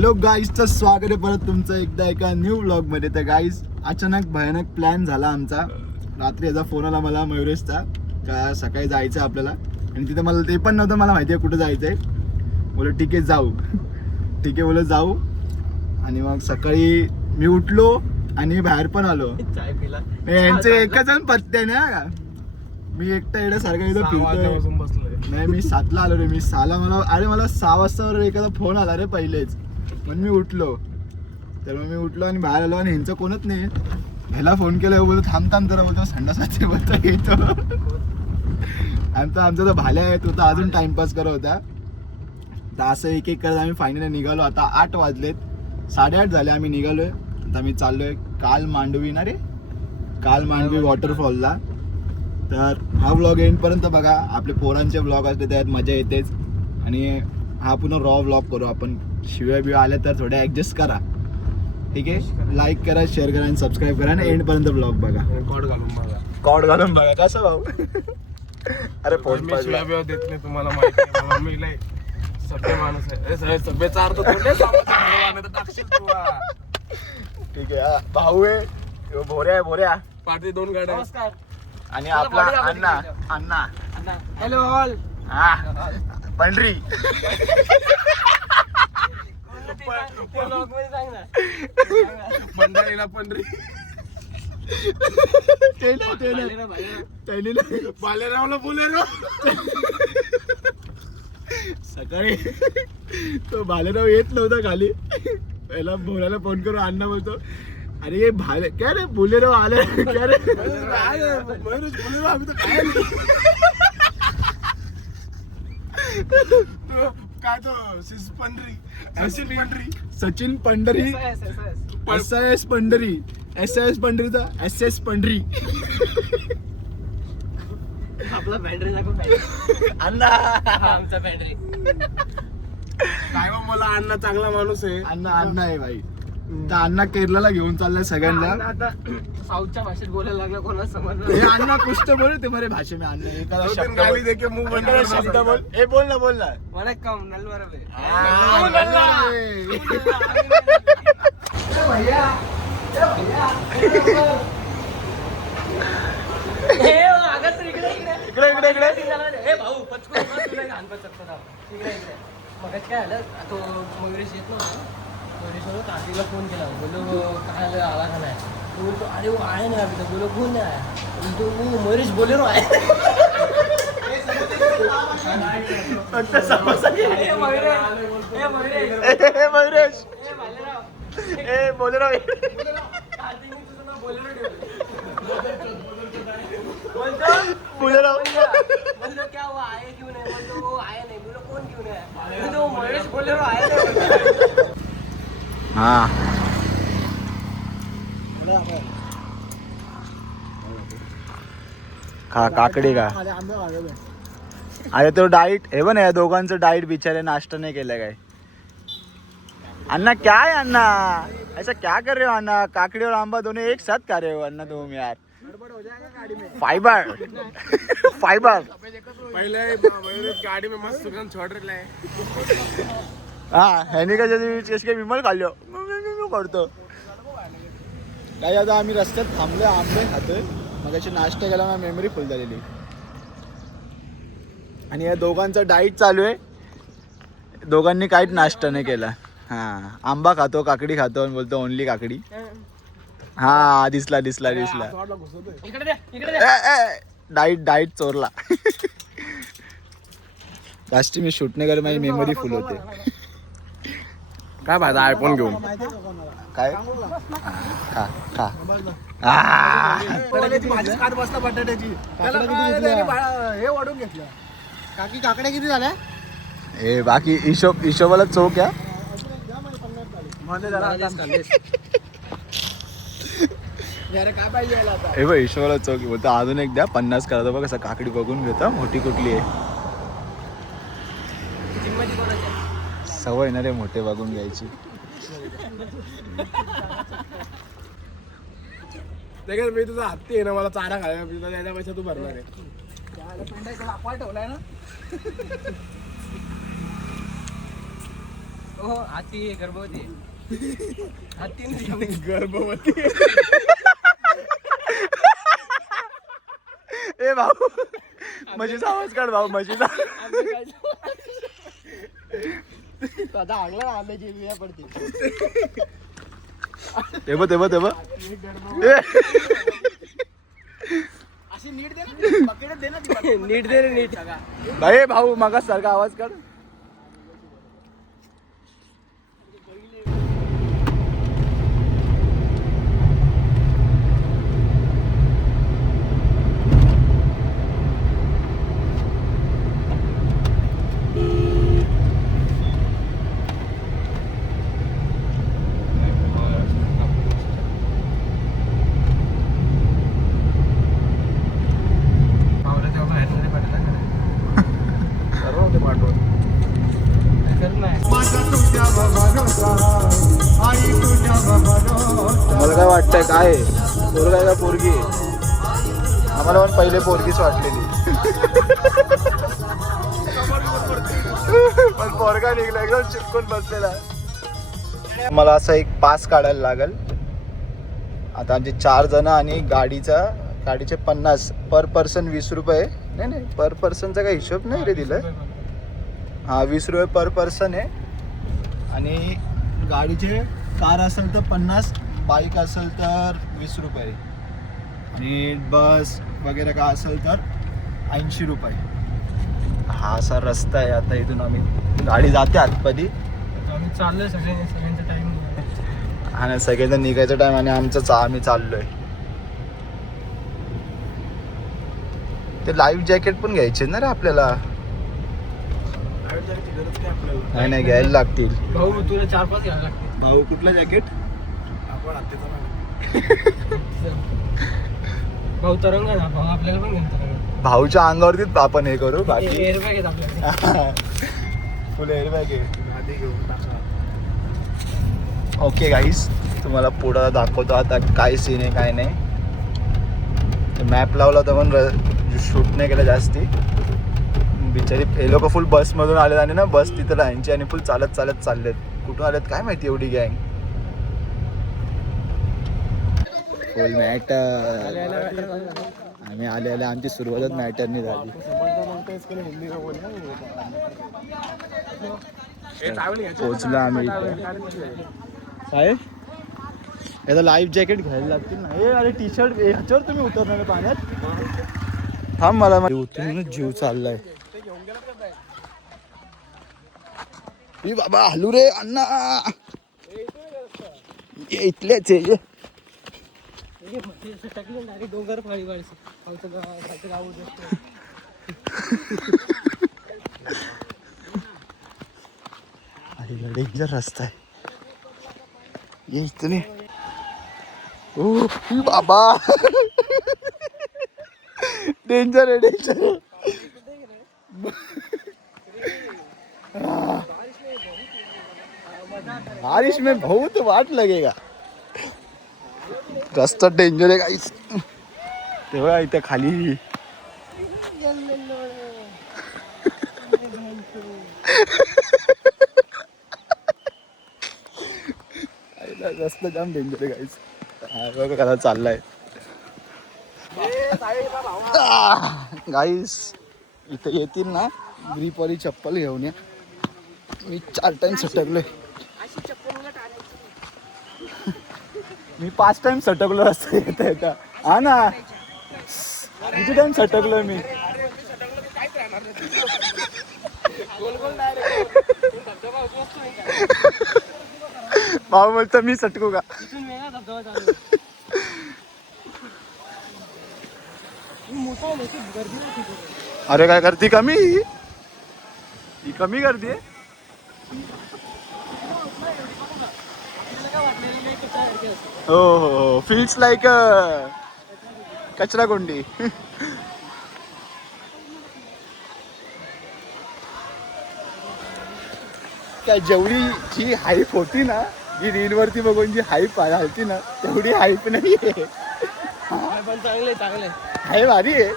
Hello गाईजचं स्वागत आहे परत तुमचं एकदा एका न्यू व्लॉग मध्ये. तर गाईज अचानक भयानक प्लॅन झाला आमचा. रात्री याचा फोन आला मला मयुरेशचा का सकाळी जायचं आपल्याला, आणि तिथे मला ते पण नव्हतं मला माहिती आहे कुठं जायचंय. बोललो ठीक आहे जाऊ, ठीक आहे बोललो जाऊ. आणि मग सकाळी मी उठलो आणि बाहेर पण आलो. चाय पिला यांचे एकच पत्ते ना, मी एकटा येण्यासारखं इथं फिरतोय. नाही मी 7ला आलो रे, मी 6ला मला 6 वाजता एखादा फोन आला रे पहिलेच. पण मी उठलो, तर मग मी उठलो आणि बाहेर आलो आणि ह्यांचं कोणच नाही. ह्याला फोन केला, बोलतो थांब जरा, बोलतो संडासाचे बोलतो येतो. आमचा तर भाल्या आहे, तो तर अजून टाइमपास करत होता. तर असं एक एक करत आम्ही फायनली निघालो. आता 8 वाजलेत, 8:30 झाले आम्ही निघालोय. आता आम्ही चाललोय काल मांडवी ना रे, काल मांडवी वॉटरफॉलला. तर हा व्लॉग एंडपर्यंत बघा. आपले पोरांचे व्लॉग असते त्यात मजा येतेच, आणि हा पुन्हा रॉ व्लॉग करू आपण. शिव्या बिव्या आल्या तर थोड्या ॲडजस्ट करा, ठीक आहे. लाईक करा, शेअर करा आणि सबस्क्राईब करा आणि एंडपर्यंत व्लॉग बघा. कॉड घालून बघा कसं भाऊ. अरे फोन शिव्या बिव्या देत नाही, तुम्हाला माहिती आहे. मम्मी लय सभ्य माणूस आहे. सभ्यचा अर्थ थोडे टाकशील तू. ठीक आहे. भाऊ आहे, भोऱ्या पाठी 2 गाड्या. नमस्कार. आणि आपला अण्णा. Hello all. हा पंढरी. पंढरीला पंढरी बालेरावला बोलेरो. सकाळी तो भालेराव येत नव्हता खाली. पहिला भोऱ्याला फोन करून अण्णा बोलतो, अरे ये भाले क्या रे बोलेरो आले क्या रे. मयुरेश बोलेरो आम्ही तर काय काय तो सचिन पंढरी, SAS पंढरी, SAS पंढरीचा SS पंढरी. आपला बॅटरी दाखव. अण्णा आमचा बॅटरी काय बा, मला अण्णा चांगला माणूस आहे. अण्णा आहे भाई. तर अण्णा केरलाला घेऊन चाललाय सगळ्यांना. आता साऊथच्या भाषेत बोलायला लागला, कोणाला समजलं. हे अण्णा कुछ बोल तुम्हारे भाषे में. अण्णा एखादा शब्द गाली देके मुंह बंद कर शब्द बोल. हे बोल ना. वणक्कम नल्वरवे. इकडे भाऊ पचकून तुला घाण पचकतो ना. इकडे मगाच काय झालं, तो मयुरेश येत नव्हता. मयुरेश काकीला फोन केला, बोललो काय आलं आला का नाही. तो बोलतो अरे वो आहे ना अभी. बोलो कोण आहे. बोलतो वो मयुरेश बोलेरो आहे. फक्त समोसा ए मयुरेश, भालेराव. ए बोलेराव. कार्तिकने तुझं नाव बोलेरो ठेवलं. बोलेराव. बोलतो क्या वो आए क्यों नहीं. बोलतो वो आए नहीं. बोलो कोण क्यों नहीं. बोलतो मयुरेश बोलेरो आए नहीं. हा खा काकडी का. अरे तो डाईट हे पण या दोघांचं डाईट बिचारे नाश्ता नाही केलं काय. अन्ना क्या है अन्ना, ऐसा क्या कर रहे हो अन्ना. काकड़ी और आंबा दोनों एक साथ खा रहे हो अन्ना तुम यार. फाइबर पहिले मयुरेश गाडी में मस्त सुगंध छोड़ रहा है. हा ह्याने का जशी विमल खाल्लो करतो काय. आता आम्ही रस्त्यात थांबलोय, आंबे खातोय. मग अशी नाश्ता केला, माझी मेमरी फुल झालेली. आणि या दोघांचा डाईट चालू आहे. दोघांनी काहीच नाश्ता नाही केला. हा आंबा खातो, काकडी खातो आणि बोलतो ओनली काकडी. हा दिसला डाईट चोरला. जास्ती मी शूट नाही करत, माझी मेमरी फुल होते. काय पाहिजे आयफोन घेऊन. काय खा बटाट्याची. हे वाढून घेतलं. काकड्या किती झाल्या. ए बाकी हिशोबाला चौक या. हे बघ हिशोबाला चौक बोलतो अजून एक द्या 50 करा. बघ कसं काकडी बघून घेता मोठी कुठली आहे. सवय ना रे मोठे बघून घ्यायची. मी तुझा हत्ती आहे ना, मला चारा खायला त्याच्या पैसा तू भरणार आहे. ठेवलाय ना. हो हाती गर्भवती हाती नाही. गर्भवती. ए भाऊ म्हशीचा आवाज काढ भाऊ म्हशीचा. आता आगला आंब्याची बिया पडते. ते बघ अशी नीट दे ना दे ना नीट दे रे नीट. भाई भाऊ मागा सारखा आवाज काढ. मला काय वाटतंय काय पोरगा आहे का पोरगी? आम्हाला पण पहिले पोरगीच वाटलेली पण पोरगा निघला एकदम चिपकून बसलेला. मला असं एक पास काढायला लागल. आता आमचे 4 जण आणि गाडीचे 50 पर पर्सन 20 रुपये. नाही पर पर्सनचा काही हिशोब नाही रे दिलं. हा 20 रुपये पर पर्सन आहे. आणि गाडीचे कार असेल तर 50, बाईक असेल तर 20 रुपये आणि बस वगैरे काय असेल तर 80 रुपये. हा असा रस्ता आहे. आता इथून आम्ही गाडी जाते आतमध्ये. आम्ही चाललोय सगळ्यांचा टाइम. हा ना सगळेजण निघायचा टाइम आणि आम्ही चाललोय. ते लाईव्ह जॅकेट पण घ्यायचे ना रे आपल्याला. नाही घ्यायला लागतील. भाऊ तुला 4-5 घ्यायला लागतील. भाऊ कुठला जॅकेट? भाऊ तरंगा ना भाऊ आपल्याला पण घेऊन. भाऊच्या अंगावरतीच आपण हे करू. बाकी एअरबॅग आहेत आपल्याला. फुल एअरबॅग आहे. ओके गाईस तुम्हाला पुढं दाखवतो आता काय सीन आहे काय नाही. मॅप लावला होता पण शूट नाही केलं जास्ती. बिचारी हे लोक फुल बसमधून आलेत आणि ना बस तिथं राहायची आणि फुल चालत चाललेत. कुठून आलेत काय माहिती एवढी गँग. फुल मॅटर. आम्ही आले आमची सुरुवातच मॅटरनी झाली. पोचलो आम्ही काय याचा लाईफ जॅकेट घ्यायला लागतील ना. हे अरे टी शर्ट ह्याच्यावर तुम्ही उतरणार पाण्यात. थांब मला उतरून जीव चाललाय. बाबा हलू रे अण्णा. इथलेच आहे. डोंगर फाळी डेंजर रस्ता आहे. ये इतने ओ बाबा डेंजर है डेंजर है. बारिश में बहुत वाट लगेगा. रास्ता डेंजर आहे गाईस. तेव्हा इथे खाली रस्ता जाम डेंजर आहे गाईस. बघा कसा चाललाय गाईस. इथे येतील ना ग्रीपवाली चप्पल घेऊन या. मी 4 टाइम सटकलोय. मी 5 टाइम सटकलो रस्ता येता येता. हा ना किती टाइम सटकलोय मी. भाऊ बोलतो मी सटकू का. अरे काय करते कमी ही कमी करते. हो हो फील्स लाईक कचरा कोंडी. काय जेवढी जी हाईप होती ना जी रीलवरती बघून जी हाईप आलती ना तेवढी हाईप नाही आहे. पण चांगले हाय भारी आहे.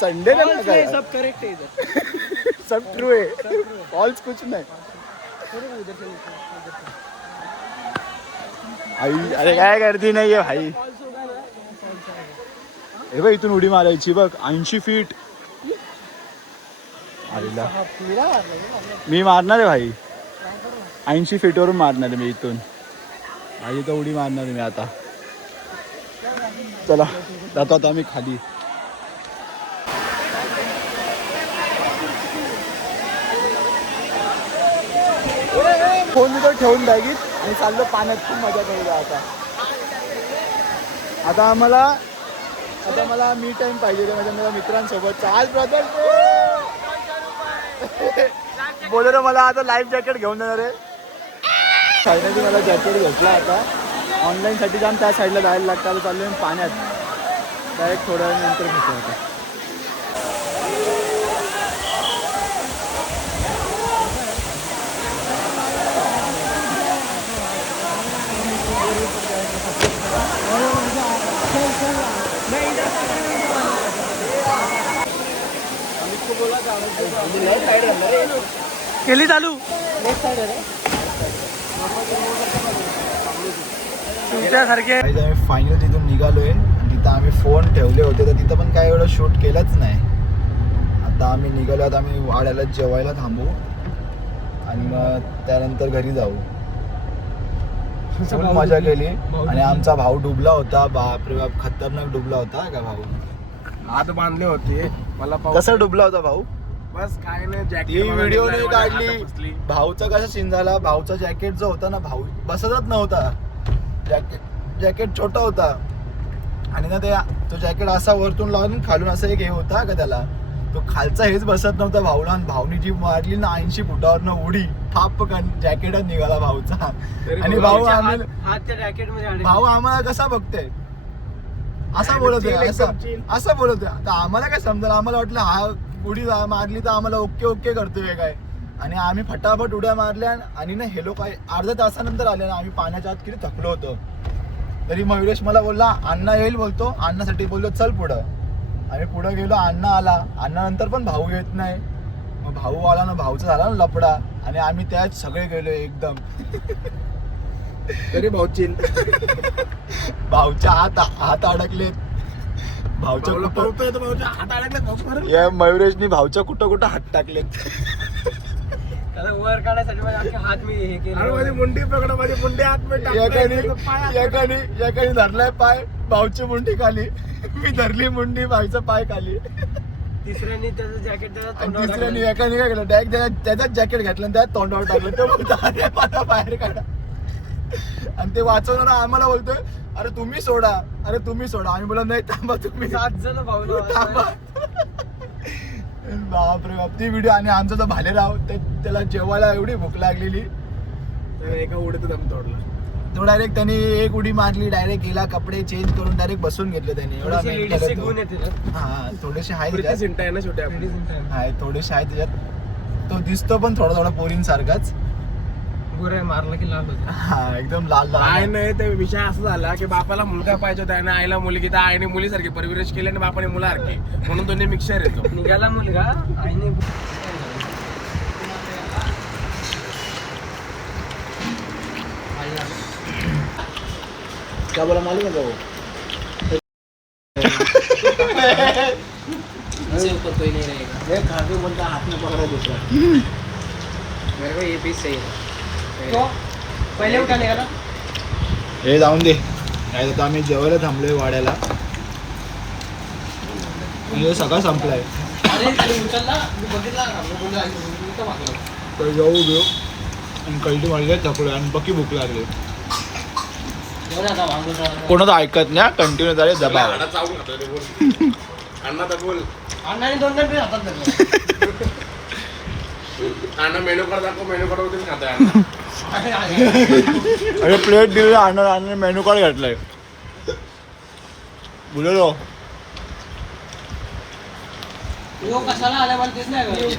संडे ना सब करेक्ट आहे. सब ट्रू है फॉल्स कुछ नाही. आई अरे काय करती नाहीये भाई. हे बघ इथून उडी मारायची बघ 80 फीट. आईला मी मारणार आहे भाई 80 फीटवरून मारणार आहे मी इथून. आई तर उडी मारणार आहे मी आता. चला जातो आता आम्ही खाली. फोन मी तर ठेवून बॅगीत आणि चाललो पाण्यात. खूप मजा करूया आता मला मी टाइम पाहिजे माझ्या मित्रांसोबत. आज ब्रदर बोललो मला आता लाईफ जॅकेट घेऊन देणार आहे. फायनली मला जॅकेट घेतला. आता ऑनलाईनसाठी जाऊन त्या साईडला जायला लागतं. आता चाललो मी पाण्यात डायरेक्ट थोड्या वेळानंतर घेतो आता. केली चालू तुमच्यासारखे. फायनल तिथून निघालोय आणि तिथं आम्ही फोन ठेवले होते तर तिथं पण काय एवढं शूट केलंच नाही. आता आम्ही निघालो. आता आम्ही वाड्याला जेवायला थांबू आणि मग त्यानंतर घरी जाऊ. खूप मजा केली आणि आमचा भाऊ डुबला होता. बापरे बाप खतरनाक डुबला होता का भाऊ. हात बांधले होते मला. कसा डुबला होता भाऊ. बस काय नाही ही जॅकेट व्हिडिओ नाही काढली. भाऊचा कसा सीन झाला. भाऊचा जॅकेट जो होता ना भाऊ बसतच नव्हता. जॅकेट छोटा होता आणि ना तो जॅकेट असा वरतून लावून खालून असं एक हे होता का त्याला. तो खालचा हेच बसत नव्हता भाऊला. आणि भाऊनी जी मारली ना 80 फुटावरनं उडी फाप जॅकेटच निघाला भाऊचा. आणि भाऊ भाऊ आम्हाला कसा बघतोय असा बोलतोय असं बोलतोय. आता आम्हाला काय समजेल. आम्हाला वाटलं हा उडी मारली तर आम्हाला ओके ओके करतोय काय. आणि आम्ही फटाफट उड्या मारल्या आणि ना हे लोक अर्ध्या तासानंतर आले ना. आम्ही पाण्याच्या आत किती थकलो होतो. तरी मयुरेश मला बोलला अण्णा येईल बोलतो. अण्णासाठी बोललो चल पुढं. आम्ही पुढं गेलो. अण्णा आला. अण्णानंतर पण भाऊ येत नाही. मग भाऊ आला ना. भाऊचा झाला ना लपडा आणि आम्ही त्यात सगळे गेलो एकदम. तरी भाऊची भाऊच्या हात अडकलेत. भाऊच्या हात अडकले. या मयुरेशनी भाऊच्या कुठं हात टाकलेत. वर काढायसाठी हात मी हे केलं. माझी मुंडी पकडा. माझी मुंडी हात में एकाने धरलाय पाय भाऊची मुंडी खाली. मी धरली मुंडी भाईचा पाय खाली. तिसऱ्याने त्याचं जॅकेट तिसऱ्याने एकाने काय केलं डायरेक्ट त्याचाच जॅकेट घेतलं आणि त्यात तोंडावर टाकलं. ते बोलतो बाहेर काढा. आणि ते वाचवणार आम्हाला बोलतोय अरे तुम्ही सोडा. आम्ही बोला नाही थांबा तुम्ही 7 जण भाऊ थांबा. बापरे बाप ती व्हिडिओ. आणि आमचा जो भालेराव त्याला जेवायला एवढी भूक लागलेली. एका उडीत दम तोडला. तो डायरेक्ट त्यांनी एक उडी मारली. डायरेक्ट गेला कपडे चेंज करून डायरेक्ट बसून घेतले त्यांनी. एवढा हा थोडेसे आहे थोडेसे आहे त्याच्यात. तो दिसतो पण थोडा पोरींसारखाच. मारला की लाल होता. हा एकदम लाल काय नाही. ते विषय असा झाला की बापाला मुलगा पाहिजे होता आणि आईला मुलगी. तर आईने मुलीसारखी परिवेश केली आणि बापाने मुलासारखी. म्हणून दोन्ही मिक्सर येतो. निघाला मुलगा आईने क्या बोला मालूम है वो ऊपर कोई नहीं रहेगा. ये खा के बोलता हाथ में पकड़ा दूसरा. मेरे को ये पीस सही है. तो पहिले उठाने का ना. हे जाऊन दे. नाही तर आम्ही जेवायला थांबलोय वाड्याला. म्हणजे सगळा संपलाय. तर जाऊ घेऊ आणि कल्टी मारली थकलो आणि बकी भूक लागली. कोणाचं ऐकत नाही. कंटिन्यू झाले दबाव. अण्णा तर बोल. अण्णाने 2 पीस हातात धरले. अण्णा मेनू कार्ड दाखव. मेनू कार्ड वरतीच खाताय. अरे प्लेट दिली. अण्णा मेनू कार्ड घेतलाय. बोललो कशाला आल्या मला तेच नाही.